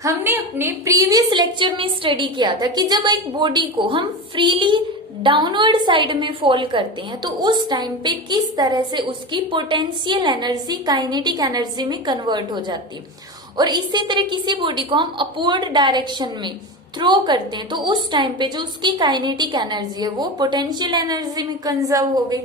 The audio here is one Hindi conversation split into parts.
हमने अपने प्रीवियस लेक्चर में स्टडी किया था कि जब एक बॉडी को हम फ्रीली डाउनवर्ड साइड में फॉल करते हैं तो उस टाइम पे किस तरह से उसकी पोटेंशियल एनर्जी काइनेटिक एनर्जी में कन्वर्ट हो जाती है। और इसी तरह किसी बॉडी को हम अपवर्ड डायरेक्शन में थ्रो करते हैं तो उस टाइम पे जो उसकी काइनेटिक एनर्जी है वो पोटेंशियल एनर्जी में कंजर्व हो गई।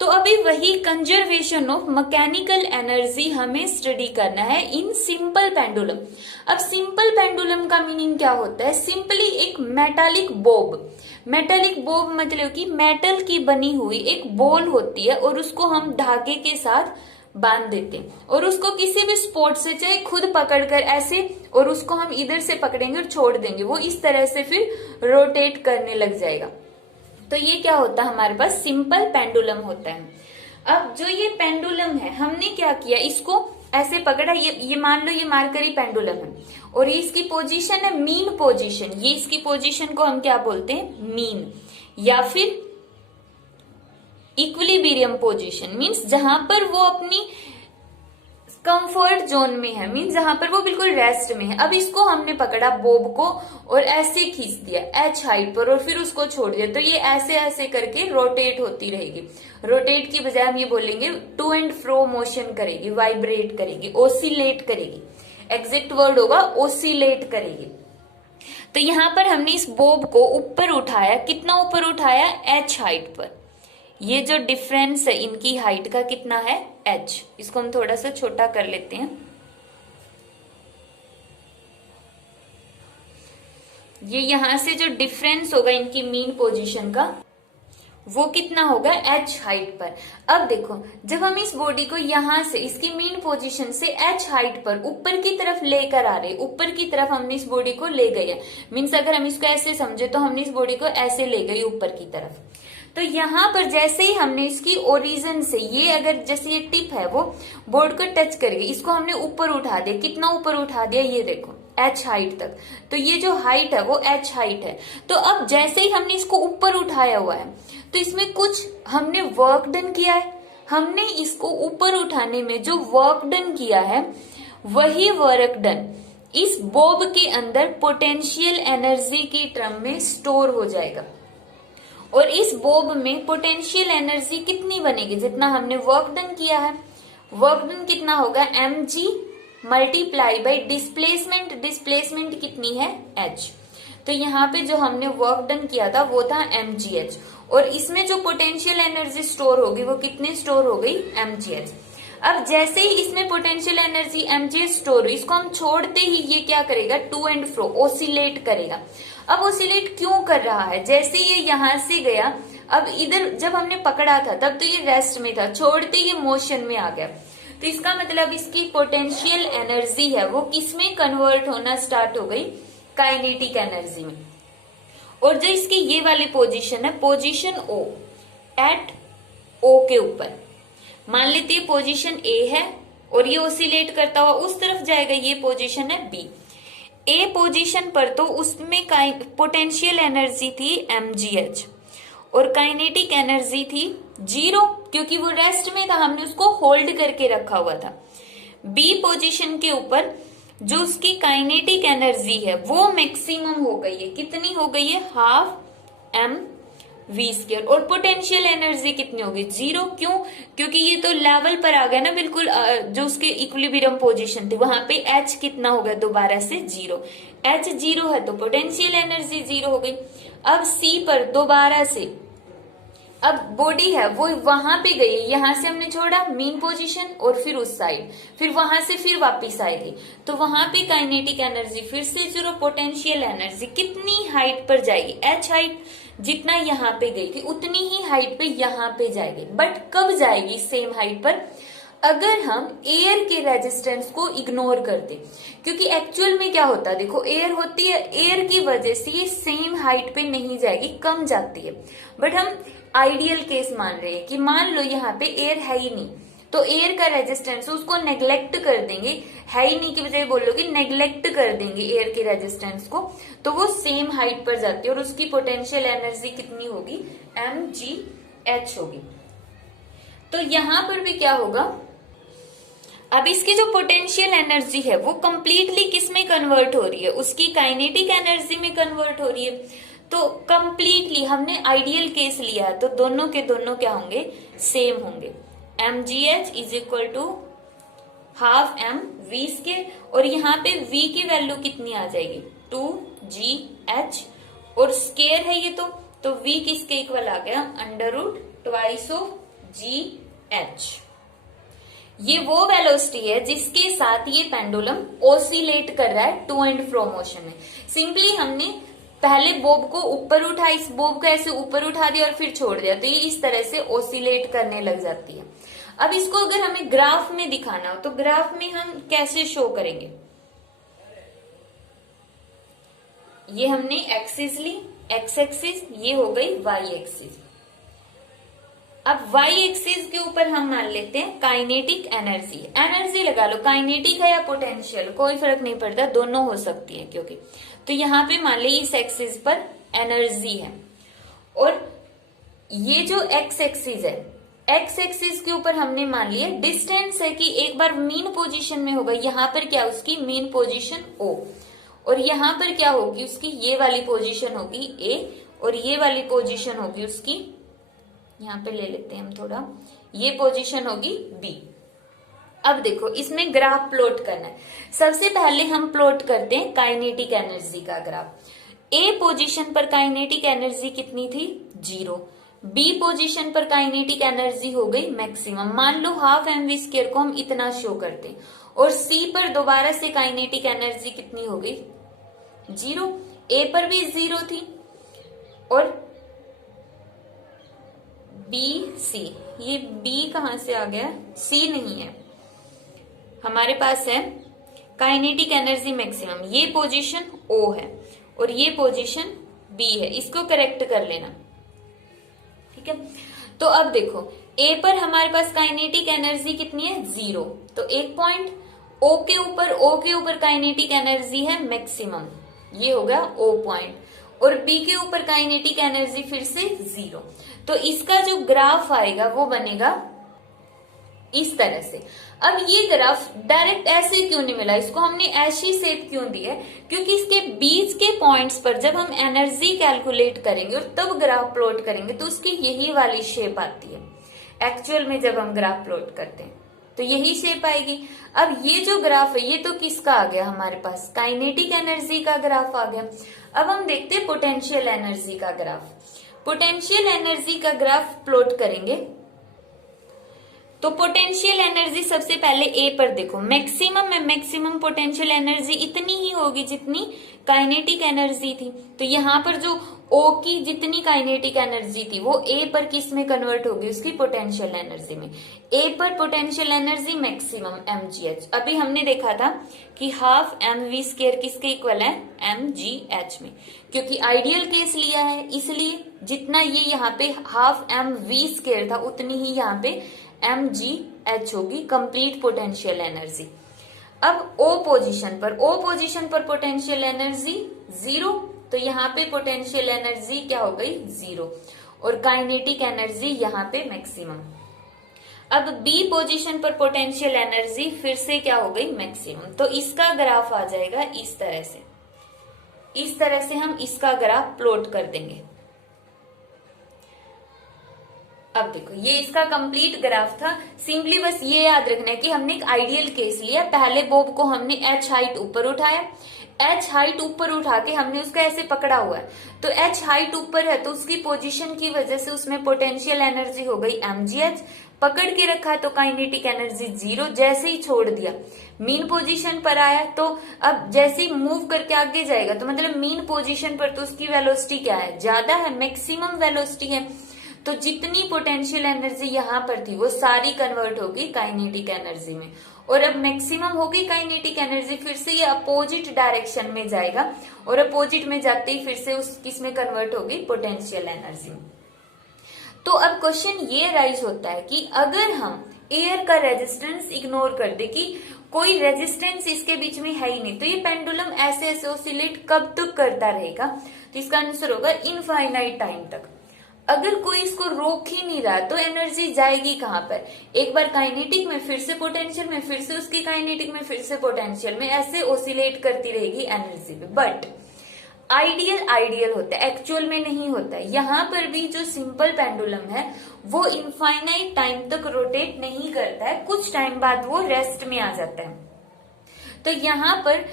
तो अभी वही कंजर्वेशन ऑफ मैकेनिकल एनर्जी हमें स्टडी करना है इन सिंपल पेंडुलम। अब सिंपल पेंडुलम का मीनिंग क्या होता है? सिंपली एक मेटालिक बोब, मेटालिक बोब मतलब कि मेटल की बनी हुई एक बॉल होती है और उसको हम धागे के साथ बांध देते हैं और उसको किसी भी स्पॉट से चाहे खुद पकड़कर ऐसे और उसको हम इधर से पकड़ेंगे और छोड़ देंगे, वो इस तरह से फिर रोटेट करने लग जाएगा। तो ये क्या होता है? हमारे पास सिंपल पेंडुलम होता है। अब जो ये पेंडुलम है हमने क्या किया, इसको ऐसे पकड़ा, ये मान लो ये मार्करी पेंडुलम है और ये इसकी पोजीशन है मीन पोजीशन। ये इसकी पोजीशन को हम क्या बोलते हैं? मीन या फिर इक्विलिब्रियम पोजीशन, मीन्स जहां पर वो अपनी कंफर्ट जोन में है, मीन्स जहां पर वो बिल्कुल रेस्ट में है। अब इसको हमने पकड़ा बोब को और ऐसे खींच दिया एच हाइट पर और फिर उसको छोड़ दिया तो ये ऐसे ऐसे करके रोटेट होती रहेगी। रोटेट की बजाय हम ये बोलेंगे टू एंड फ्रो मोशन करेगी, वाइब्रेट करेगी, ओसिलेट करेगी। एग्जैक्ट वर्ड होगा ओसिलेट करेगी। तो यहां पर हमने इस बोब को ऊपर उठाया, कितना ऊपर उठाया? एच हाइट पर। ये जो डिफरेंस है इनकी हाइट का कितना है? h। इसको हम थोड़ा सा छोटा कर लेते हैं। ये यहां से जो डिफरेंस होगा इनकी मीन पोजीशन का वो कितना होगा? h हाइट पर। अब देखो जब हम इस बॉडी को यहां से इसकी मीन पोजीशन से h हाइट पर ऊपर की तरफ लेकर आ रहे, ऊपर की तरफ हमने इस बॉडी को ले गए, मीन्स अगर हम इसको ऐसे समझे तो हमने इस बॉडी को ऐसे ले गए ऊपर की तरफ। तो यहाँ पर जैसे ही हमने इसकी ओरिजिन से ये अगर जैसे ये टिप है वो बोर्ड को टच करेगी, इसको हमने ऊपर उठा दिया, कितना ऊपर उठा दिया? ये देखो h हाइट तक। तो ये जो हाइट है वो h हाइट है। तो अब जैसे ही हमने इसको ऊपर उठाया हुआ है तो इसमें कुछ हमने वर्क डन किया है। हमने इसको ऊपर उठाने में जो वर्क डन किया है वही वर्क डन इस बॉब के अंदर पोटेंशियल एनर्जी की टर्म में स्टोर हो जाएगा। और इस बॉब में पोटेंशियल एनर्जी कितनी बनेगी? जितना हमने वर्क डन किया है। वर्क डन कितना होगा? mg multiply by displacement. Displacement कितनी है? h। तो यहाँ पे जो हमने वर्क डन किया था वो था mgh और इसमें जो पोटेंशियल एनर्जी स्टोर होगी वो कितनी स्टोर हो गई? mgh। अब जैसे ही इसमें पोटेंशियल एनर्जी mgh स्टोर हुई, इसको हम छोड़ते ही ये क्या करेगा? टू एंड फ्रो ओसिलेट करेगा। अब ओसिलेट क्यों कर रहा है? जैसे ये यहां से गया, अब इधर जब हमने पकड़ा था तब तो ये रेस्ट में था, छोड़ते ये मोशन में आ गया। तो इसका मतलब इसकी पोटेंशियल एनर्जी है वो किसमें कन्वर्ट होना स्टार्ट हो गई? काइनेटिक एनर्जी में। और जो इसकी ये वाली पोजीशन है, पोजीशन O, एट O के ऊपर मान लेते हैं पोजीशन A है और ये ओसिलेट करता हुआ उस तरफ जाएगा, ये पोजीशन है B। ए पोजीशन पर तो उसमें पोटेंशियल एनर्जी थी mgh और काइनेटिक एनर्जी थी 0 क्योंकि वो रेस्ट में था, हमने उसको होल्ड करके रखा हुआ था। बी पोजीशन के ऊपर जो उसकी काइनेटिक एनर्जी है वो मैक्सिमम हो गई है। कितनी हो गई है? Half mv²। और पोटेंशियल एनर्जी कितनी होगी? 0। क्यों? क्योंकि ये तो लेवल पर आ गया ना बिल्कुल, जो उसके इक्विलिब्रियम पोजीशन थी वहां पे h कितना हो गया? दोबारा से 0। h 0 है तो पोटेंशियल एनर्जी 0 हो गई। अब C पर दोबारा से अब बॉडी है वो वहां पे गई, यहां से हमने छोड़ा मीन पोजीशन और फिर उस साइड, फिर वहां से फिर वापिस आएगी तो वहां पे काइनेटिक एनर्जी फिर से 0। पोटेंशियल एनर्जी कितनी हाइट पर जाएगी? h height. जितना यहाँ पे गई थी उतनी ही हाइट पे यहाँ पे जाएगी। बट कब जाएगी सेम हाइट पर? अगर हम एयर के रेजिस्टेंस को इग्नोर कर दे, क्योंकि एक्चुअल में क्या होता है देखो, एयर होती है, एयर की वजह से ये सेम हाइट पे नहीं जाएगी, कम जाती है। बट हम आइडियल केस मान रहे हैं कि मान लो यहाँ पे एयर है ही नहीं तो एयर का रेजिस्टेंस उसको नेग्लेक्ट कर देंगे, है ही नहीं की बजाय बोलोगे नेग्लेक्ट कर देंगे एयर के रेजिस्टेंस को, तो वो सेम हाइट पर जाती है और उसकी पोटेंशियल एनर्जी कितनी होगी? mgh होगी। तो यहां पर भी क्या होगा? अब इसकी जो पोटेंशियल एनर्जी है वो कंप्लीटली किस में कन्वर्ट हो रही है, उसकी काइनेटिक एनर्जी में कन्वर्ट हो रही है। तो कंप्लीटली हमने आइडियल केस लिया तो दोनों के दोनों क्या होंगे, सेम होंगे। mgh is equal to half m v square, और यहाँ पे v की वैल्यू कितनी आ जाएगी 2gh, और स्केयर है ये तो v किसके इक्वल आ गया under root twice of gh। ये वो वेलोसिटी है जिसके साथ ये पेंडुलम ओसिलेट कर रहा है टू एंड फ्रो मोशन में। सिंपली हमने पहले बोब को ऊपर उठा, इस बोब को ऐसे ऊपर उठा दिया और फिर छोड़ दिया, तो ये इस तरह से ओसिलेट करने लग जाती है। अब इसको अगर हमें ग्राफ में दिखाना हो तो ग्राफ में हम कैसे शो करेंगे, ये हमने एक्सिस ली, एक्स एक्सिस, ये हो गई वाई एक्सिस। अब वाई एक्सिस के ऊपर हम मान लेते हैं काइनेटिक एनर्जी। एनर्जी लगा लो, काइनेटिक है या पोटेंशियल कोई फर्क नहीं पड़ता, दोनों हो सकती है क्योंकि। तो यहाँ पे मान ली इस एक्सिस पर एनर्जी है, और ये जो एक्स एक्सिस है, एक्स एक्सिस के ऊपर हमने मान लिया डिस्टेंस है कि एक बार मीन पोजीशन में होगा, यहाँ पर क्या उसकी मीन पोजीशन ओ, और यहाँ पर क्या होगी उसकी ये वाली पोजीशन होगी ए, और ये वाली पोजीशन होगी उसकी, यहाँ पे ले लेते हैं हम थोड़ा, ये पोजीशन होगी बी। अब देखो इसमें ग्राफ प्लॉट करना है। सबसे पहले हम प्लॉट करते हैं काइनेटिक एनर्जी का ग्राफ। ए पोजीशन पर काइनेटिक एनर्जी कितनी थी 0, बी पोजीशन पर काइनेटिक एनर्जी हो गई मैक्सिमम, मान लो हाफ एम वी स्क्वायर को हम इतना शो करते हैं, और सी पर दोबारा से काइनेटिक एनर्जी कितनी हो गई 0, ए पर भी 0 थी, और बी सी, ये बी कहां से आ गया, सी नहीं है, हमारे पास है काइनेटिक एनर्जी मैक्सिमम, ये पोजीशन ओ है और ये पोजीशन बी है, इसको करेक्ट कर लेना, ठीक है। तो अब देखो ए पर हमारे पास काइनेटिक एनर्जी कितनी है 0, तो एक पॉइंट, ओ के ऊपर काइनेटिक एनर्जी है मैक्सिमम, ये हो गया ओ पॉइंट, और बी के ऊपर काइनेटिक एनर्जी फिर से 0। तो इसका जो ग्राफ आएगा वो बनेगा इस तरह से। अब ये ग्राफ डायरेक्ट ऐसे क्यों नहीं मिला, इसको हमने ऐसी शेप क्यों दी है, क्योंकि इसके बीच के पॉइंट्स पर जब हम एनर्जी कैलकुलेट करेंगे और तब ग्राफ प्लॉट करेंगे तो उसकी यही वाली शेप आती है। एक्चुअल में जब हम ग्राफ प्लॉट करते हैं तो यही शेप आएगी। अब ये जो ग्राफ है ये तो किसका आ गया हमारे पास, काइनेटिक एनर्जी का ग्राफ आ गया। अब हम देखते हैं पोटेंशियल एनर्जी का ग्राफ। पोटेंशियल एनर्जी का ग्राफ प्लॉट करेंगे तो पोटेंशियल एनर्जी सबसे पहले ए पर देखो, मैक्सिमम में मैक्सिमम पोटेंशियल एनर्जी इतनी ही होगी जितनी काइनेटिक एनर्जी थी, तो यहाँ पर जो ओ की जितनी काइनेटिक एनर्जी थी वो ए पर किस में कन्वर्ट होगी, उसकी पोटेंशियल एनर्जी में। ए पर पोटेंशियल एनर्जी मैक्सिमम mgh, अभी हमने देखा था कि हाफ एम वी स्क्वायर किसके इक्वल है mgh में, क्योंकि आइडियल केस लिया है इसलिए जितना ये यहाँ पे हाफ एम वी स्क्वायर था उतनी ही यहाँ पे mgh होगी कंप्लीट पोटेंशियल एनर्जी। अब ओ पोजीशन पर पोटेंशियल एनर्जी 0, तो यहाँ पे पोटेंशियल एनर्जी क्या हो गई 0, और काइनेटिक एनर्जी यहाँ पे मैक्सिमम। अब बी पोजीशन पर पोटेंशियल एनर्जी फिर से क्या हो गई मैक्सिमम, तो इसका ग्राफ आ जाएगा इस तरह से हम इसका ग्राफ प्लॉट कर देंगे। अब देखो ये इसका कंप्लीट ग्राफ था। सिंपली बस ये याद रखना है कि हमने एक आइडियल केस लिया, पहले बॉब को हमने एच हाइट ऊपर उठाया, एच हाइट ऊपर उठा के हमने उसका ऐसे पकड़ा हुआ है, तो एच हाइट ऊपर है तो उसकी पोजीशन की वजह से उसमें पोटेंशियल एनर्जी हो गई mgh, पकड़ के रखा तो काइनेटिक एनर्जी 0, जैसे ही छोड़ दिया मीन पोजीशन पर आया, तो अब जैसे ही मूव करके आगे जाएगा तो मतलब मीन पोजीशन पर तो उसकी वेलोसिटी क्या है ज्यादा है, मैक्सिमम वेलोसिटी है, तो जितनी पोटेंशियल एनर्जी यहाँ पर थी वो सारी कन्वर्ट होगी काइनेटिक एनर्जी में, और अब मैक्सिमम होगी काइनेटिक एनर्जी, फिर से ये अपोजिट डायरेक्शन में जाएगा और अपोजिट में जाते ही फिर से उस किस में कन्वर्ट होगी पोटेंशियल एनर्जी में। तो अब क्वेश्चन ये राइज होता है कि अगर हम एयर का रेजिस्टेंस इग्नोर कर दे कि कोई रेजिस्टेंस इसके बीच में है ही नहीं, तो ये पेंडुलम ऐसे ऑसिलेट कब तक करता रहेगा, तो इसका आंसर होगा इनफाइनाइट टाइम तक। अगर कोई इसको रोक ही नहीं रहा तो एनर्जी जाएगी कहां पर, एक बार काइनेटिक में, फिर से पोटेंशियल में, फिर से उसकी काइनेटिक में, फिर से पोटेंशियल में, ऐसे ओसिलेट करती रहेगी एनर्जी पे। बट आइडियल होता है, एक्चुअल में नहीं होता है। यहां पर भी जो सिंपल पेंडुलम है वो इनफाइनाइट टाइम तक रोटेट नहीं करता है, कुछ टाइम बाद वो रेस्ट में आ जाता है। तो यहाँ पर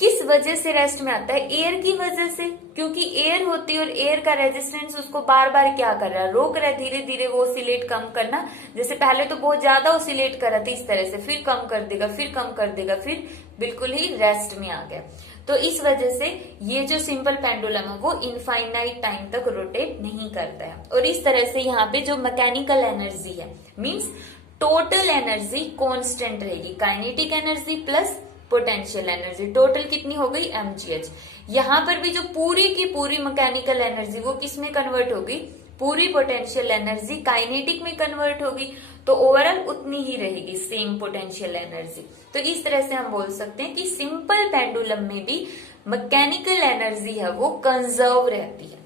किस वजह से रेस्ट में आता है, एयर की वजह से, क्योंकि एयर होती है और एयर का रेजिस्टेंस उसको बार बार क्या कर रहा है, रोक रहा है, धीरे धीरे वो ओसिलेट कम करना। जैसे पहले तो बहुत ज्यादा ओसिलेट कर रहा था इस तरह से, फिर कम कर देगा, फिर कम कर देगा, फिर बिल्कुल ही रेस्ट में आ गया। तो इस वजह से ये जो सिंपल पेंडुलम है वो इनफाइनाइट टाइम तक रोटेट नहीं करता है। और इस तरह से यहाँ पे जो मैकेनिकल एनर्जी है, मीन्स टोटल एनर्जी कांस्टेंट रहेगी, kinetic energy plus potential energy, total कितनी हो गई mgh। यहाँ पर भी जो पूरी की पूरी मैकेनिकल एनर्जी वो किस में कन्वर्ट होगी, पूरी पोटेंशियल एनर्जी काइनेटिक में कन्वर्ट होगी, तो ओवरऑल उतनी ही रहेगी, सेम पोटेंशियल एनर्जी। तो इस तरह से हम बोल सकते हैं कि सिंपल पेंडुलम में भी मैकेनिकल एनर्जी है वो कंजर्व रहती है।